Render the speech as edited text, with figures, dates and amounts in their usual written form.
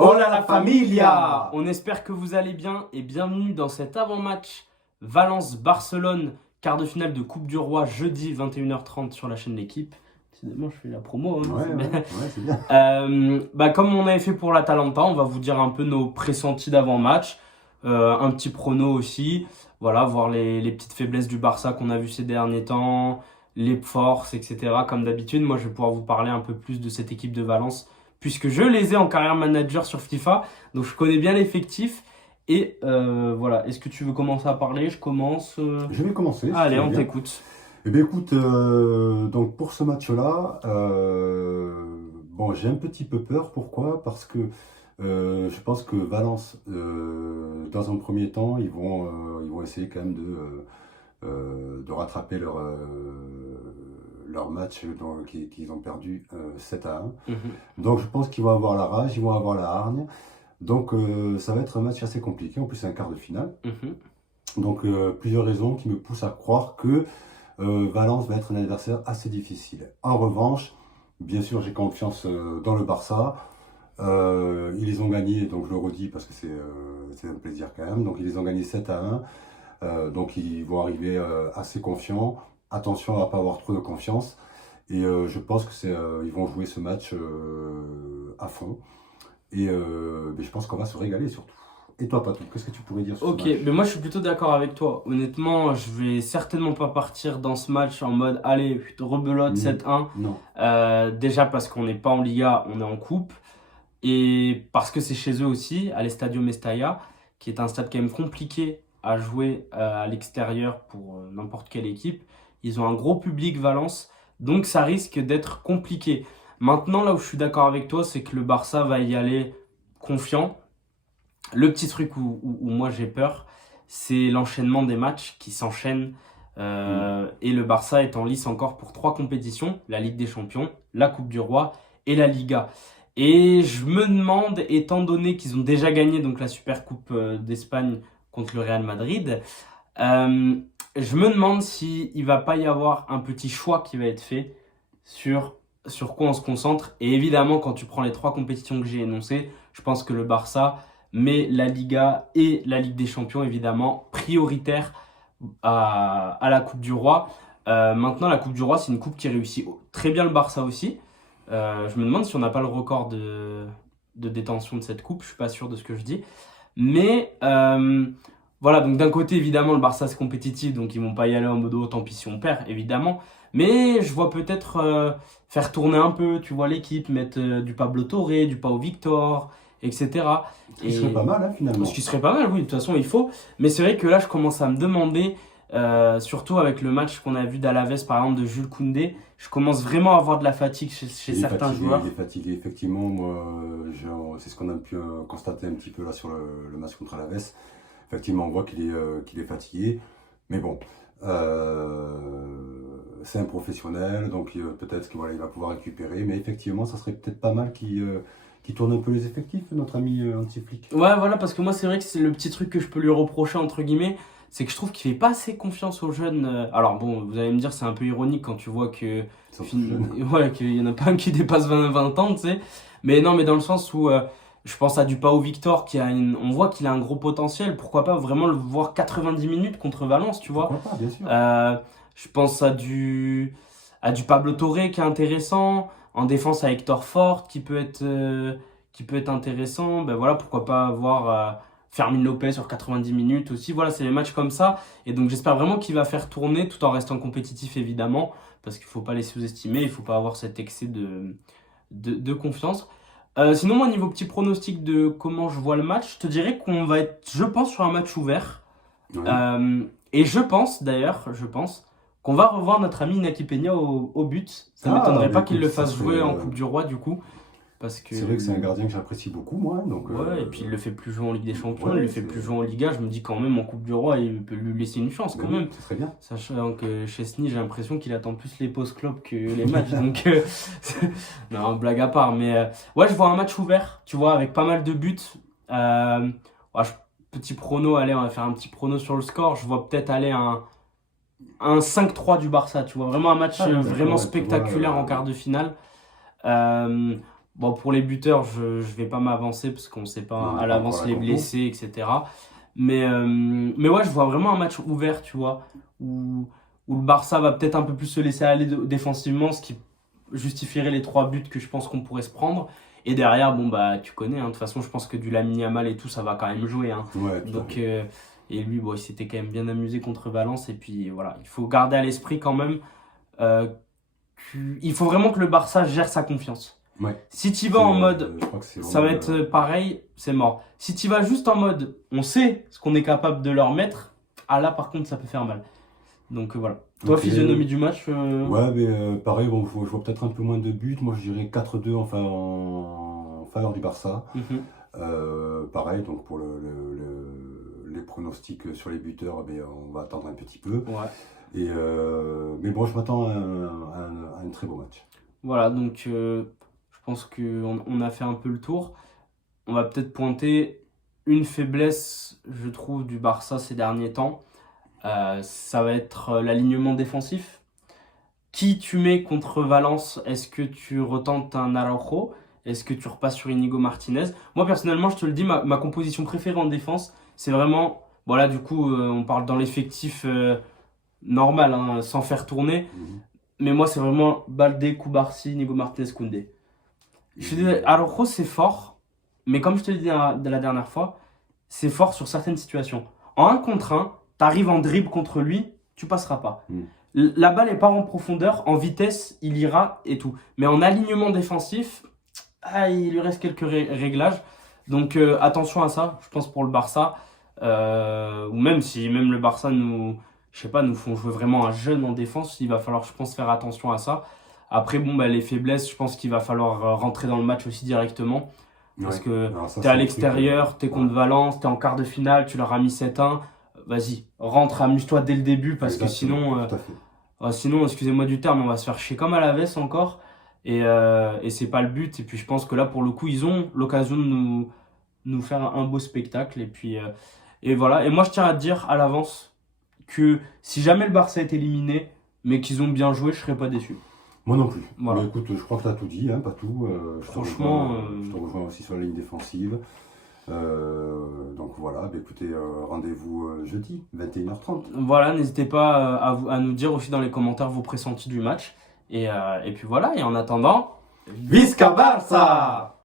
Hola la familia! On espère que vous allez bien et bienvenue dans cet avant-match Valence-Barcelone, quart de finale de Coupe du Roi, jeudi 21h30 sur la chaîne L'Équipe. Décidément, je fais la promo. C'est bien. Comme on avait fait pour l'Atalanta, on va vous dire un peu nos pressentis d'avant-match, un petit prono aussi, voilà, voir les petites faiblesses du Barça qu'on a vu ces derniers temps, les forces, etc. Comme d'habitude, moi je vais pouvoir vous parler un peu plus de cette équipe de Valence, puisque je les ai en carrière manager sur FIFA, donc je connais bien l'effectif. Et voilà, est-ce que tu veux commencer à parler? Je commence. Je vais commencer. Allez, on t'écoute. Eh bien, écoute, donc pour ce match-là, bon, j'ai un petit peu peur. Pourquoi? Parce que je pense que Valence, dans un premier temps, ils vont essayer quand même de rattraper leur match qu'ils ont perdu 7-1. Donc je pense qu'ils vont avoir la rage, ils vont avoir la hargne. Donc ça va être un match assez compliqué. En plus, c'est un quart de finale. Donc plusieurs raisons qui me poussent à croire que Valence va être un adversaire assez difficile. En revanche, bien sûr, j'ai confiance dans le Barça. Ils les ont gagnés, donc je le redis parce que c'est un plaisir quand même. Donc ils les ont gagnés 7-1. Donc ils vont arriver assez confiants. Attention à ne pas avoir trop de confiance. Et je pense qu'ils vont jouer ce match à fond. Et mais je pense qu'on va se régaler surtout. Et toi, Patrick, qu'est-ce que tu pourrais dire sur ce match? Ok, mais moi je suis plutôt d'accord avec toi. Honnêtement, je vais certainement pas partir dans ce match en mode allez, rebelote 7-1. Non. Déjà parce qu'on n'est pas en Liga, on est en Coupe. Et parce que c'est chez eux aussi, à l'Estadio Mestalla, qui est un stade quand même compliqué à jouer à l'extérieur pour n'importe quelle équipe. Ils ont un gros public, Valence, donc ça risque d'être compliqué. Maintenant, là où je suis d'accord avec toi, c'est que le Barça va y aller confiant. Le petit truc où moi j'ai peur, c'est l'enchaînement des matchs qui s'enchaînent. Et le Barça est en lice encore pour 3 compétitions, la Ligue des Champions, la Coupe du Roi et la Liga. Et je me demande, étant donné qu'ils ont déjà gagné donc la Super Coupe d'Espagne contre le Real Madrid, je me demande s'il ne va pas y avoir un petit choix qui va être fait sur quoi on se concentre. Et évidemment, quand tu prends les 3 compétitions que j'ai énoncées, je pense que le Barça met la Liga et la Ligue des Champions, évidemment, prioritaires à la Coupe du Roi. Maintenant, la Coupe du Roi, c'est une coupe qui réussit très bien le Barça aussi. Je me demande si on n'a pas le record de détention de cette coupe. Je suis pas sûr de ce que je dis. Mais voilà, donc d'un côté, évidemment, le Barça c'est compétitif, donc ils vont pas y aller en mode oh, tant pis si on perd, évidemment. Mais je vois peut-être faire tourner un peu, tu vois, l'équipe, mettre du Pablo Torre, du Pau Victor, etc. Ce qui serait pas mal, hein, finalement. Ce qui serait pas mal, oui, de toute façon, il faut. Mais c'est vrai que là, je commence à me demander, surtout avec le match qu'on a vu d'Alaves, par exemple, de Jules Koundé, je commence vraiment à avoir de la fatigue chez certains joueurs. Il est fatigué, effectivement. Moi, c'est ce qu'on a pu constater un petit peu là sur le match contre Alaves. Effectivement, on voit qu'il est fatigué. Mais bon, c'est un professionnel, donc peut-être qu'il va pouvoir récupérer. Mais effectivement, ça serait peut-être pas mal qu'il tourne un peu les effectifs, notre ami anti-flic. Ouais, voilà, parce que moi, c'est vrai que c'est le petit truc que je peux lui reprocher, entre guillemets, c'est que je trouve qu'il fait pas assez confiance aux jeunes. Alors bon, vous allez me dire, c'est un peu ironique quand tu vois que ouais, qu'il y en a pas un qui dépasse 20 ans, tu sais. Mais non, mais dans le sens où je pense à du Pau Victor on voit qu'il a un gros potentiel. Pourquoi pas vraiment le voir 90 minutes contre Valence, tu vois. Pourquoi pas, bien sûr. Je pense à du Pablo Torre qui est intéressant. En défense à Hector Fort qui peut être intéressant. Ben voilà, pourquoi pas avoir Fermin Lopez sur 90 minutes aussi. Voilà, c'est des matchs comme ça. Et donc j'espère vraiment qu'il va faire tourner tout en restant compétitif évidemment. Parce qu'il ne faut pas les sous-estimer, il ne faut pas avoir cet excès de confiance. Sinon, moi, niveau petit pronostic de comment je vois le match, je te dirais qu'on va être, je pense, sur un match ouvert. Ouais. Et je pense, qu'on va revoir notre ami Inaki Peña au but. Ça ne m'étonnerait pas qu'il le fasse jouer en Coupe du Roi, du coup. Parce que c'est vrai que c'est un gardien que j'apprécie beaucoup, moi. Donc, ouais, et puis il le fait plus jouer en Ligue des Champions, ouais, il le fait plus jouer en Liga. Je me dis quand même en Coupe du Roi, il peut lui laisser une chance quand même. C'est très bien. Sachant que Chesney, j'ai l'impression qu'il attend plus les post-clubs que les matchs. Donc, non, blague à part. Mais ouais, je vois un match ouvert, tu vois, avec pas mal de buts. Ouais, petit prono, allez, on va faire un petit prono sur le score. Je vois peut-être aller un 5-3 du Barça, tu vois. Vraiment un match vraiment spectaculaire en quart de finale. Bon, pour les buteurs, je ne vais pas m'avancer parce qu'on ne sait pas à l'avance les blessés, etc. Mais ouais, je vois vraiment un match ouvert, tu vois, où le Barça va peut-être un peu plus se laisser aller défensivement, ce qui justifierait les 3 buts que je pense qu'on pourrait se prendre. Et derrière, bon, bah, tu connais, hein, de toute façon, je pense que du Lamine Yamal et tout, ça va quand même jouer. Hein. Ouais, Donc, et lui, bon, il s'était quand même bien amusé contre Valence. Et puis voilà, il faut garder à l'esprit quand même il faut vraiment que le Barça gère sa confiance. Ouais. Si tu vas en mode, ça va être pareil, c'est mort. Si tu vas juste en mode, on sait ce qu'on est capable de leur mettre, ah là, par contre, ça peut faire mal. Donc voilà. Toi, physionomie du match Ouais, mais pareil, bon, je vois peut-être un peu moins de buts. Moi, je dirais 4-2 enfin, en faveur du Barça. Pareil, donc pour les pronostics sur les buteurs, on va attendre un petit peu. Ouais. Mais bon, je m'attends à un très beau match. Voilà, donc je pense qu'on a fait un peu le tour. On va peut-être pointer une faiblesse, je trouve, du Barça ces derniers temps. Ça va être l'alignement défensif. Qui tu mets contre Valence? Est-ce que tu retentes un Araujo? Est-ce que tu repasses sur Inigo Martinez? Moi, personnellement, je te le dis, ma composition préférée en défense, c'est vraiment... Voilà, du coup, on parle dans l'effectif normal, hein, sans faire tourner. Mais moi, c'est vraiment Baldé, Koubarsi, Inigo Martinez, Koundé. Je suis désolé, Araujo, c'est fort. Mais comme je te l'ai dit la dernière fois, c'est fort sur certaines situations. En 1 contre 1, tu arrives en dribble contre lui, tu passeras pas. La balle n'est pas en profondeur, en vitesse, il ira et tout. Mais en alignement défensif, il lui reste quelques réglages. Donc attention à ça, je pense pour le Barça. Ou même si le Barça nous font jouer vraiment un jeune en défense, il va falloir, je pense, faire attention à ça. Après, bon, les faiblesses, je pense qu'il va falloir rentrer dans le match aussi directement. Parce que tu es à l'extérieur, tu es contre Valence, tu es en quart de finale, tu leur as mis 7-1. Vas-y, rentre, amuse-toi dès le début parce que sinon, excusez-moi du terme, on va se faire chier comme à la veste encore. Et c'est pas le but. Et puis je pense que là, pour le coup, ils ont l'occasion de nous faire un beau spectacle. Et puis et voilà. Et moi, je tiens à te dire à l'avance que si jamais le Barça est éliminé, mais qu'ils ont bien joué, je serais pas déçu. Moi non plus. Voilà. Mais écoute, je crois que tu as tout dit, hein, pas tout. Franchement, je te rejoins aussi sur la ligne défensive. Donc voilà, écoutez, rendez-vous jeudi, 21h30. Voilà, n'hésitez pas à nous dire aussi dans les commentaires vos pressentis du match. Et puis voilà, et en attendant, Visca Barça!